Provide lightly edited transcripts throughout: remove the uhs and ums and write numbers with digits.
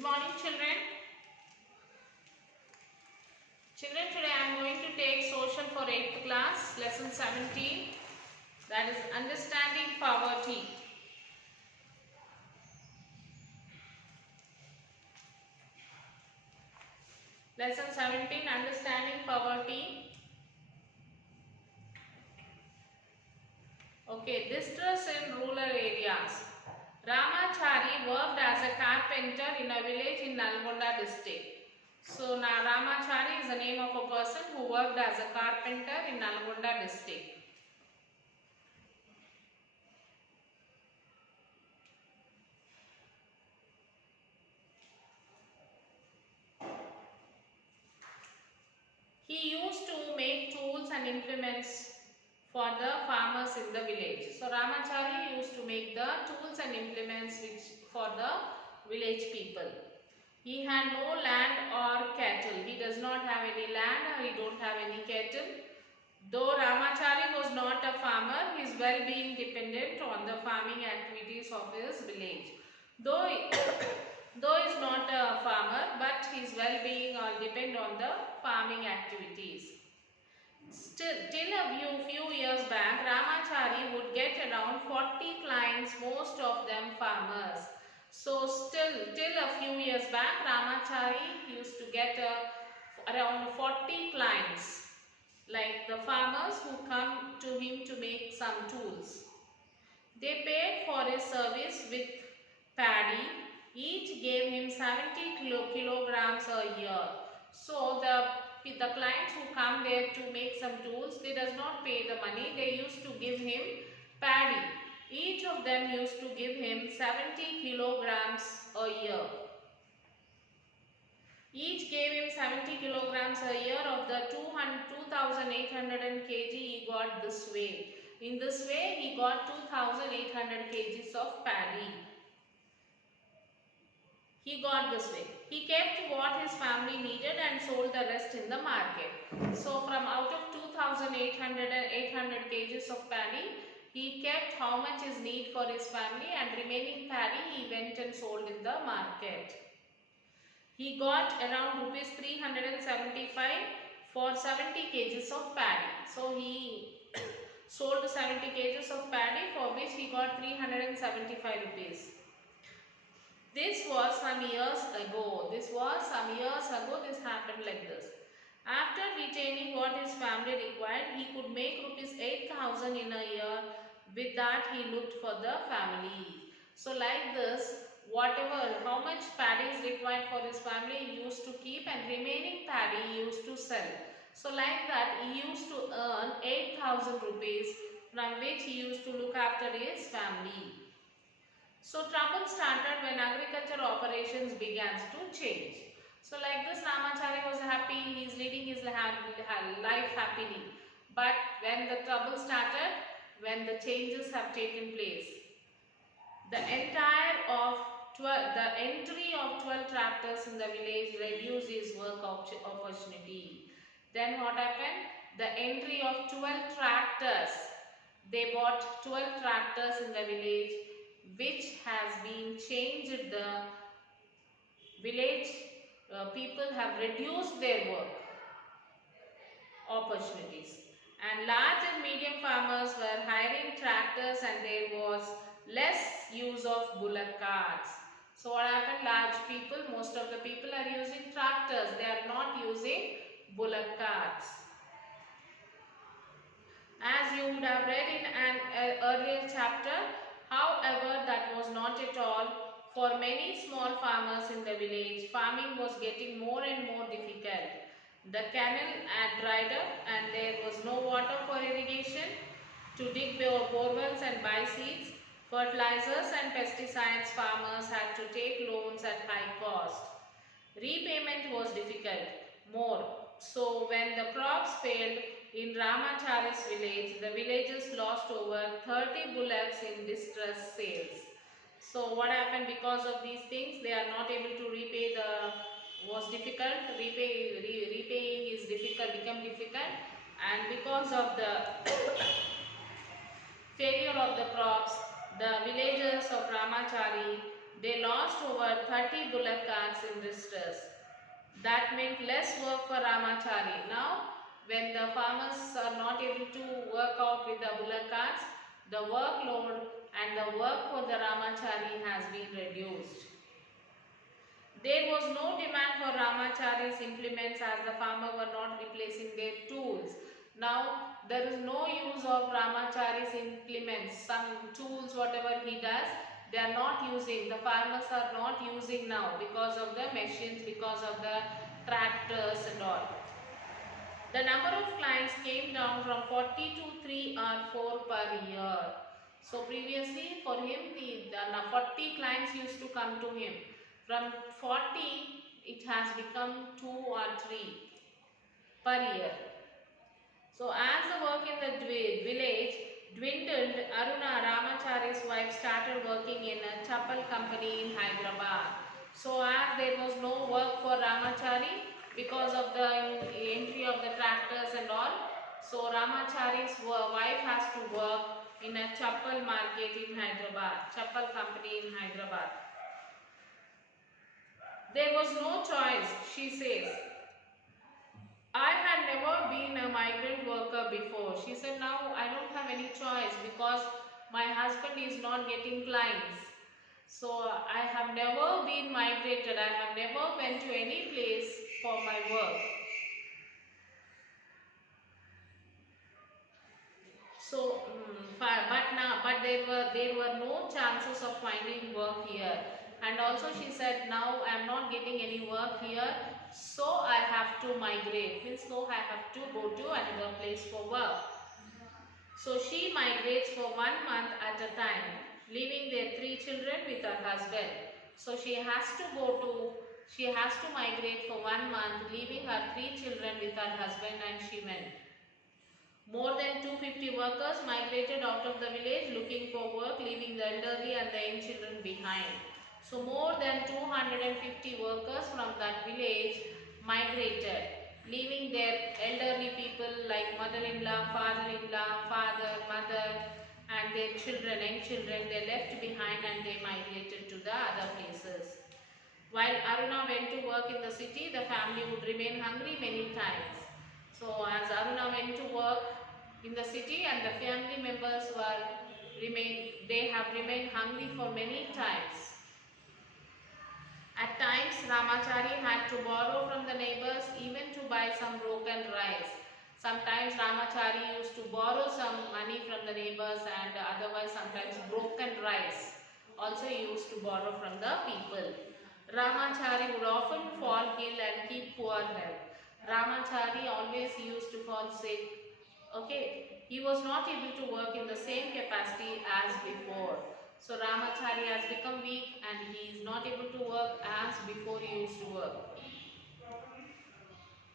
Good morning, children. Children, today I am going to take social for 8th class, lesson 17, that is understanding poverty. Lesson 17, understanding poverty. Okay, distress in rural areas. Ramachari worked as a carpenter in a village in Nalgonda district. So now Ramachari is the name of a person who worked as a carpenter in Nalgonda district. He used to make tools and implements for the farmers in the village. So Ramachari used to make the tools and implements which for the village people. He had no land or cattle. He does not have any land or he don't have any cattle. Though Ramachari was not a farmer, his well-being dependent on the farming activities of his village. Though he is not a farmer, but his well-being all depend on the farming activities. Till a few years back, Ramachari would get around 40 clients, most of them farmers. So till a few years back, Ramachari used to get around 40 clients, like the farmers who come to him to make some tools. They paid for his service with paddy. Each gave him 70 kilograms a year. So the clients who come there to make some tools, they does not pay the money. They used to give him paddy. Each of them used to give him 70 kilograms a year. Each gave him 70 kilograms a year. Of the 2,800 kg he got this way. In this way he got 2,800 kgs of paddy. He got this way. He kept what his family needed and sold the rest in the market. So from out of 2,800 kgs of paddy, he kept how much is need for his family, and remaining paddy he went and sold in the market. He got around rupees 375 for 70 kgs of paddy. So he sold 70 kgs of paddy, for which he got 375 rupees. This was some years ago. This happened like this. After retaining what his family required, he could make rupees 8,000 in a year. With that, he looked for the family. So like this, how much paddy is required for his family, he used to keep, and remaining paddy he used to sell. So like that, he used to earn 8,000 rupees, from which he used to look after his family. So trouble started when agriculture operations began to change. So like this, Ramachari was happy, he is leading his life happily. But when the trouble started, when the changes have taken place, the entry of 12 tractors in the village reduced his work opportunity. Then what happened? The entry of 12 tractors. They bought 12 tractors in the village, which has been changed. The village people have reduced their work opportunities, and large and medium farmers were hiring tractors, and there was less use of bullock carts. So what happened? Most of the people are using tractors. They are not using bullock carts. As you would have read in an earlier chapter, however, that was not at all. For many small farmers in the village, farming was getting more and more difficult. The canal had dried up, and there was no water for irrigation. To dig borewells and buy seeds, fertilizers and pesticides, farmers had to take loans at high cost. Repayment was difficult. So when the crops failed in Ramachari's village, the villagers lost over 30 bullocks in distress sales. So what happened? Because of these things, they are not able to repay. Was difficult. Repaying is become difficult, and because of the failure of the crops, the villagers of Ramachari, They lost over 30 bullock carts in distress. That meant less work for Ramachari. Now, when the farmers are not able to work out with the bullock carts, the workload and the work for the Ramachari has been reduced. There was no demand for Ramachari's implements as the farmer were not replacing their tools. Now there is no use of Ramachari's implements. Some tools, whatever he does, they are not using. The farmers are not using now because of the machines, because of the tractors and all. The number of clients came down from 40 to 3 or 4 per year. So previously for him, the 40 clients used to come to him. From 40, it has become 2 or 3 per year. So as the work in the village dwindled, Aruna, Ramachari's wife, started working in a chappal company in Hyderabad. So as there was no work for Ramachari because of the entry of the tractors and all, so Ramachari's wife has to work in a chappal market in Hyderabad, chappal company in Hyderabad. There was no choice, she says. I had never been a migrant worker before. She said, now I don't have any choice because my husband is not getting clients. So I have never been migrated. I have never went to any place for my work. So, but there were no chances of finding work here. And also she said, now I am not getting any work here, so I have to migrate. Means so I have to go to another place for work. So she migrates for 1 month at a time, leaving their 3 children with her husband. So she has to migrate for 1 month, leaving her 3 children with her husband, and she went. More than 250 workers migrated out of the village looking for work, leaving the elderly and the young children behind. So more than 250 workers from that village migrated, leaving their elderly people like mother-in-law, father-in-law, father, mother and their children, young children, they left behind and they migrated to the other places. While Aruna went to work in the city, the family would remain hungry many times. So as Aruna went to work in the city and the family members they have remained hungry for many times. At times, Ramachari had to borrow from the neighbors even to buy some broken rice. Sometimes Ramachari used to borrow some money from the neighbors, and otherwise sometimes broken rice also he used to borrow from the people. Ramachari would often fall ill and keep poor health. Ramachari always used to fall sick. Okay, he was not able to work in the same capacity as before. So Ramachari has become weak and he is not able to work as before he used to work.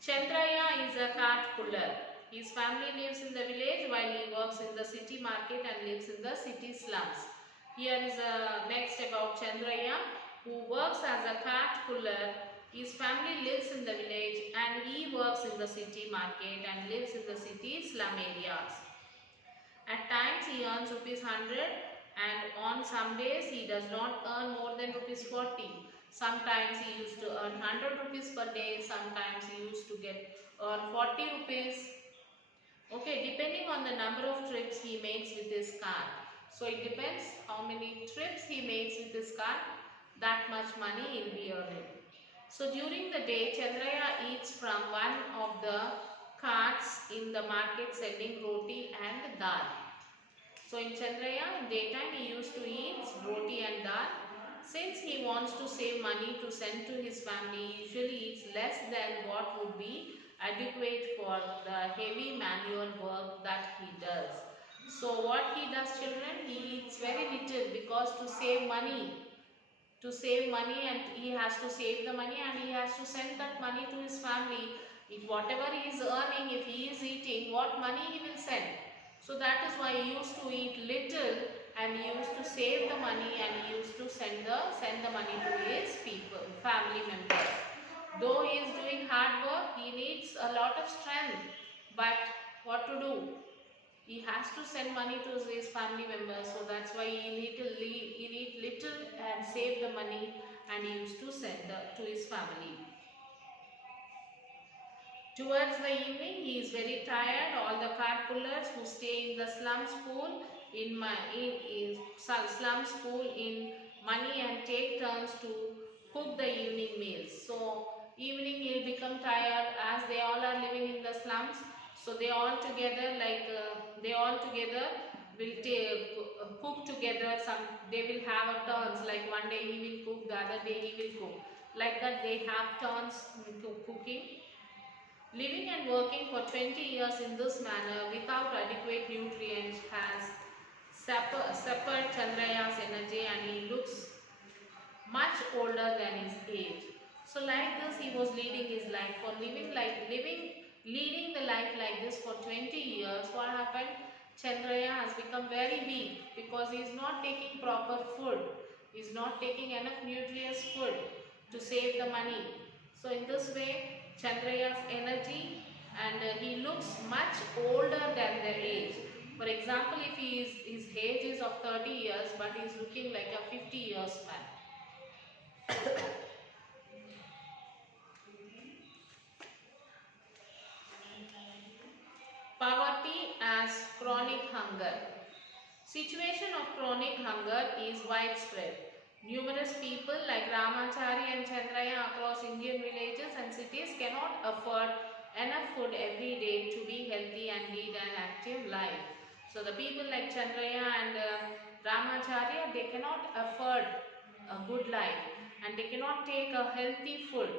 Chandraya is a cart puller. His family lives in the village while he works in the city market and lives in the city slums. Here is next about Chandraya, who works as a cart puller. His family lives in the village and he works in the city market and lives in the city slum areas. At times he earns ₹100 and on some days he does not earn more than ₹40. Sometimes he used to earn ₹100 per day, sometimes he used to earn ₹40. Okay, depending on the number of trips he makes with his car. So it depends how many trips he makes with his car, that much money he will be earning. So during the day, Chandraya eats from one of the carts in the market selling roti and dal. So in Chandraya, in daytime he used to eat roti and dal. Since he wants to save money to send to his family, he usually eats less than what would be adequate for the heavy manual work that he does. So what he does, children, he eats very little because to save money. And he has to save the money and he has to send that money to his family. If whatever he is earning, if he is eating, what money he will send? So that is why he used to eat little and he used to save the money and he used to send the money to his family members. Though he is doing hard work, he needs a lot of strength. But what to do? He has to send money to his family members, so that's why he need little and save the money, and he used to send to his family. Towards the evening, he is very tired. All the cart pullers who stay in the slums pool slums pool in money and take turns to cook the evening meals. So evening he will become tired, as they all are living in the slums. So they all together will cook together. They will have a turns, like one day he will cook, the other day he will cook. Like that they have turns to cooking. Living and working for 20 years in this manner without adequate nutrients has sappered Chandraya's energy, and he looks much older than his age. So like this he was leading his life, for leading the life like this for 20 years. What happened? Chandraya has become very weak because he is not taking proper food. He is not taking enough nutritious food to save the money. So in this way Chandraya's energy, and he looks much older than the age. For example, if his age is of 30 years, but he is looking like a 50 years man. Poverty as chronic hunger. Situation of chronic hunger is widespread. Numerous people like Ramachari and Chandraya across Indian villages and cities cannot afford enough food every day to be healthy and lead an active life. So the people like Chandraya and Ramacharya, they cannot afford a good life, and they cannot take a healthy food.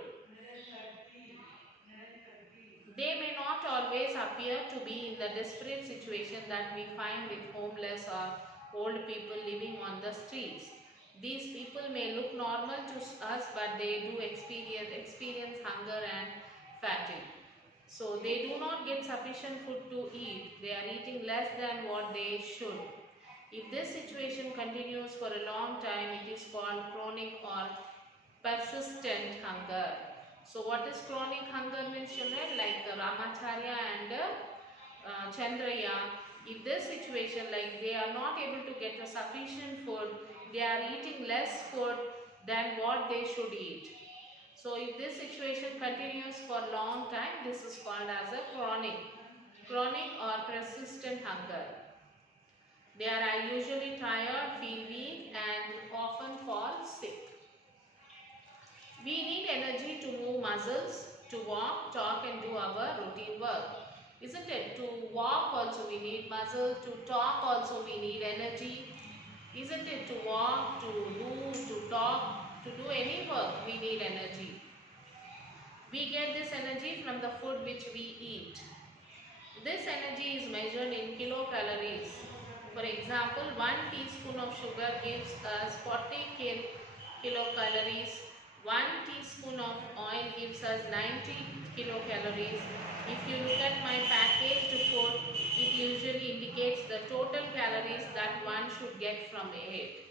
They may not always appear to be in the desperate situation that we find with homeless or old people living on the streets. These people may look normal to us, but they do experience hunger and fatigue. So they do not get sufficient food to eat. They are eating less than what they should. If this situation continues for a long time, it is called chronic or persistent hunger. So what is chronic hunger means, children? Like Ramacharya and Chandraya, if this situation, like they are not able to get a sufficient food, they are eating less food than what they should eat. So if this situation continues for a long time, this is called as a chronic or persistent hunger. They are usually tired, feel weak, and often fall sick. We need energy to move muscles, to walk, talk, and do our routine work. Isn't it? To walk also we need muscle, to talk also we need energy. Isn't it? To walk, to talk, to do any work we need energy. We get this energy from the food which we eat. This energy is measured in kilocalories. For example, 1 teaspoon of sugar gives us 40 kilocalories. 1 teaspoon of oil gives us 90 kilocalories. If you look at my packaged food, it usually indicates the total calories that one should get from it.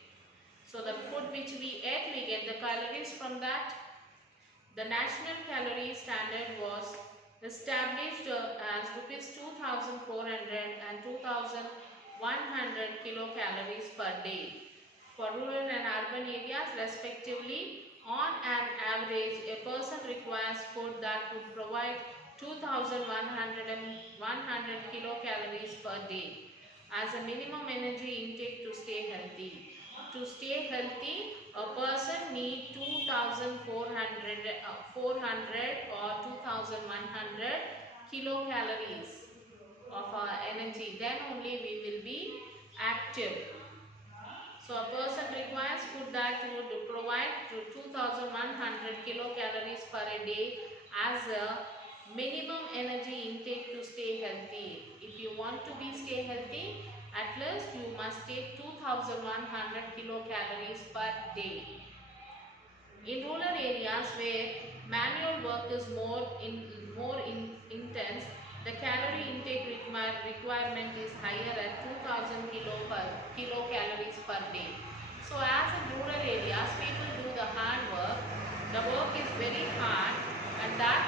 So the food which we ate, we get the calories from that. The national calorie standard was established as rupees 2,400 and 2,100 kilocalories per day. For rural and urban areas respectively, on an average, a person requires food that would provide 2,100 and 100 kilocalories per day as a minimum energy intake to stay healthy. To stay healthy, a person needs 2,400 or 2,100 kilocalories of energy. Then only we will be active. So a person requires food that would provide 2,100 kilocalories per a day as a minimum energy intake to stay healthy. If you want to stay healthy, at least you must take 2,100 kilocalories per day. In rural areas where manual work is more intense, the calorie intake requirement is higher at 2,000 kilocalories per day. So as in rural areas, people do the hard work. The work is very hard, and that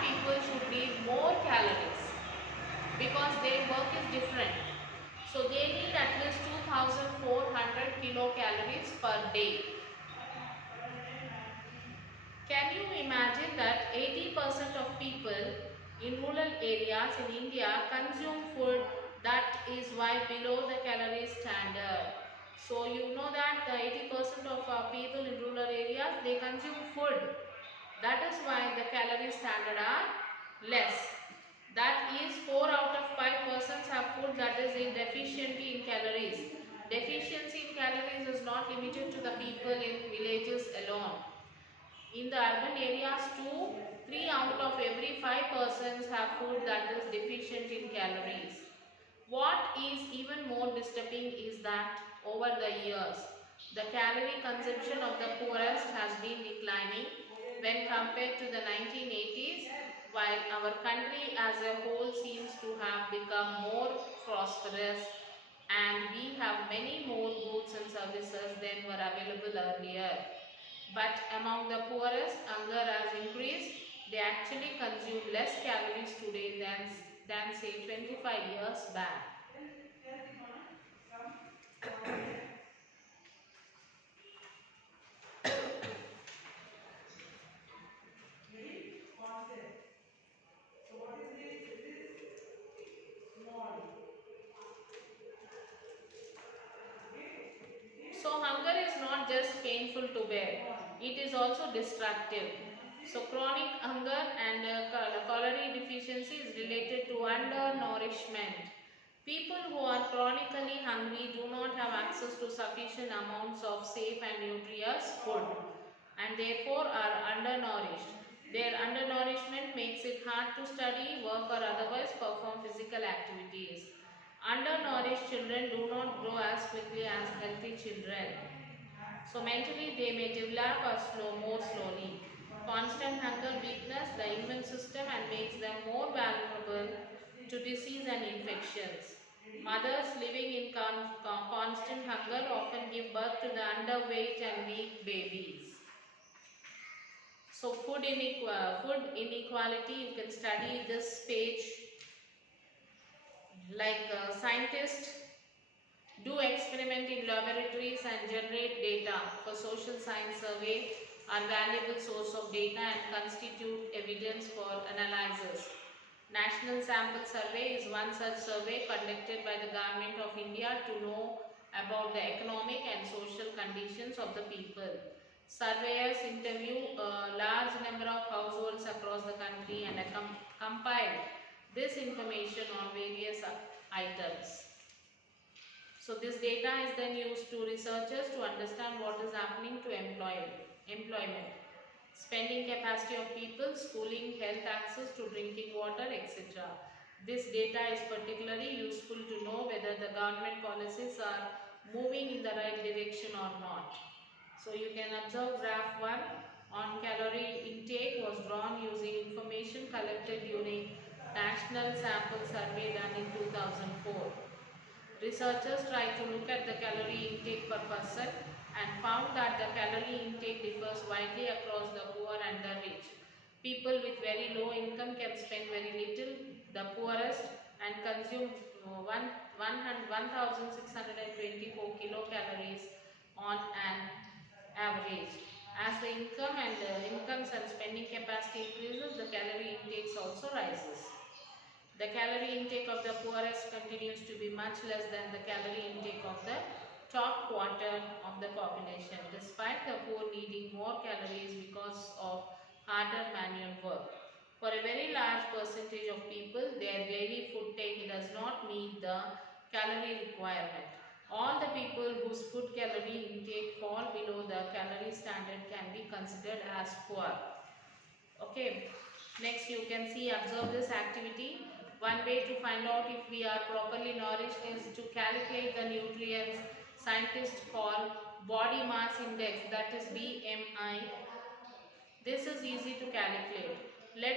people should need more calories. because their work is different. So they need at least 2400 kilocalories per day. Can you imagine that 80% of people in rural areas in India consume food that is way below the calorie standard? So you know that the 80% of people in rural areas, they consume food. That is why the calorie standard are less. That is 4 out of 5 persons have food that is in deficiency in calories. Deficiency in calories is not limited to the people in villages alone. In the urban areas too, 3 out of every 5 persons have food that is deficient in calories. What is even more disturbing is that over the years, the calorie consumption of the poorest has been declining when compared to the 1980s, while our country as a whole seems to have become more prosperous and we have many more goods and services than were available earlier. But among the poorest, hunger has increased. They actually consume less calories today than say 25 years back. So hunger is not just painful to bear, it is also destructive. So chronic hunger and calorie deficiency is related to undernourishment. People who are chronically hungry do not have access to sufficient amounts of safe and nutritious food and therefore are undernourished. Their undernourishment makes it hard to study, work or otherwise perform physical activities. Undernourished children do not grow as quickly as healthy children. So mentally they may develop more slowly. Constant hunger weakness the immune system and makes them more vulnerable to disease and infections. Mothers living in constant hunger often give birth to the underweight and weak babies. So food inequality, you can study this page like scientists do experiment in laboratories and generate data for social science survey are valuable source of data and constitute evidence for analysis. National Sample Survey is one such survey conducted by the Government of India to know about the economic and social conditions of the people. Surveyors interview a large number of households across the country and compile this information on various items. So this data is then used to researchers to understand what is happening to employment, spending capacity of people, schooling, health access to drinking water, etc. This data is particularly useful to know whether the government policies are moving in the right direction or not. So you can observe graph 1 on calorie intake was drawn using information collected during National Sample Survey done in 2004. Researchers tried to look at the calorie intake per person and found that the calorie intake differs widely across the poor and the rich. People with very low income can spend very little, the poorest, and consume 1624 kilocalories on an average. As the incomes and spending capacity increases, the calorie intakes also rises. The calorie intake of the poorest continues to be much less than the calorie intake of the top quarter of the population, despite the poor needing more calories because of harder manual work. For a very large percentage of people, their daily food take does not meet the calorie requirement. All the people whose food calorie intake fall below the calorie standard can be considered as poor. Okay, next you can see observe this activity. One way to find out if we are properly nourished is to calculate the nutrients scientists call body mass index, that is BMI. This is easy to calculate. Let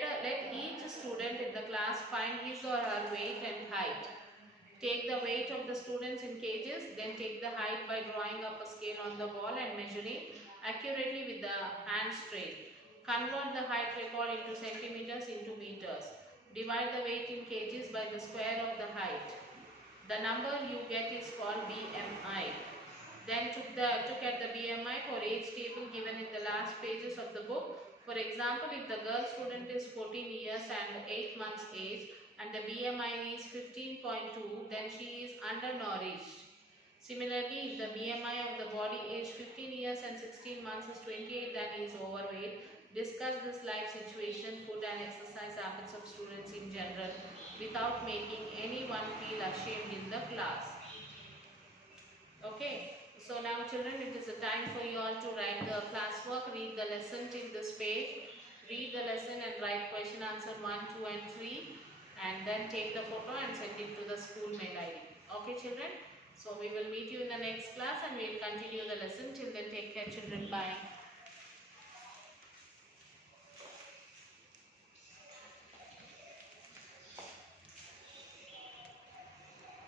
each student in the class find his or her weight and height. Take the weight of the students in kgs, then take the height by drawing up a scale on the wall and measuring accurately with the hand straight. Convert the height record into centimeters into meters. Divide the weight in kgs by the square of the height. The number you get is called BMI. Then took at the BMI for age table given in the last pages of the book. For example, if the girl student is 14 years and 8 months age and the BMI is 15.2, then she is undernourished. Similarly, if the BMI of the body age 15 years and 16 months is 28, then he is overweight. Discuss this life situation, food and exercise habits of students in general without making anyone feel ashamed in the class. Okay. So now children, it is a time for you all to write the classwork. Read the lesson till this page. Read the lesson and write question answer 1, 2 and 3. And then take the photo and send it to the school mail ID. Okay children. So we will meet you in the next class and we will continue the lesson. Till then, take care children. Bye.